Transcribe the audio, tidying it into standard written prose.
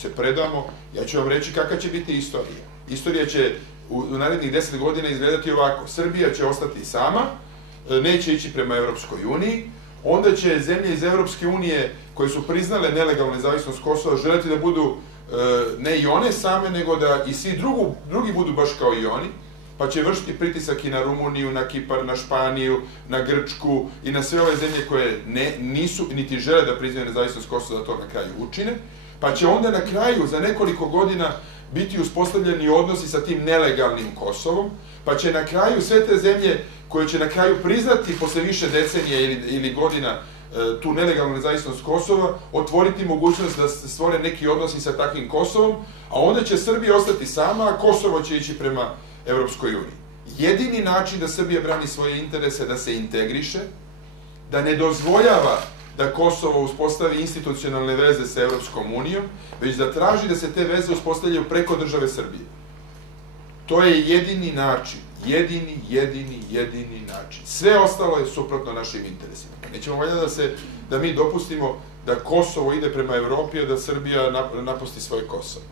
se predamo, ja ću vam reći kakva će biti istorija. Istorija će u narednih 10 godina izgledati ovako. Srbija će ostati sama, neće ići prema Evropskoj uniji, onda će zemlje iz Evropske unije koje su priznale nelegalnu nezavisnost Kosova želeti da budu ne i one same, nego da i svi drugi budu baš kao i oni, pa će vršiti pritisak i na Rumuniju, na Kipar, na Španiju, na Grčku i na sve ove zemlje koje nisu niti žele da priznaju nezavisnost Kosova da to na kraju učine, pa će onda na kraju za nekoliko godina biti uspostavljeni odnosi sa tim nelegalnim Kosovom, pa će na kraju sve te zemlje koje će na kraju priznati posle više decenija ili godina tu nelegalnu nezavisnost Kosova, otvoriti mogućnost da stvore neki odnosi sa takvim Kosovom, a onda će Srbija ostati sama, a Kosovo će ići prema Evropskoj uniji. Jedini način da Srbija brani svoje interese da se integriše, da ne dozvoljava da Kosovo uspostavi institucionalne veze sa Evropskom unijom, već da traži da se te veze uspostavljaju preko države Srbije. To je jedini način, jedini način. Sve ostalo je suprotno našim interesima. Nećemo valjda da mi dopustimo da Kosovo ide prema Evropi, a da Srbija napusti svoje Kosovo.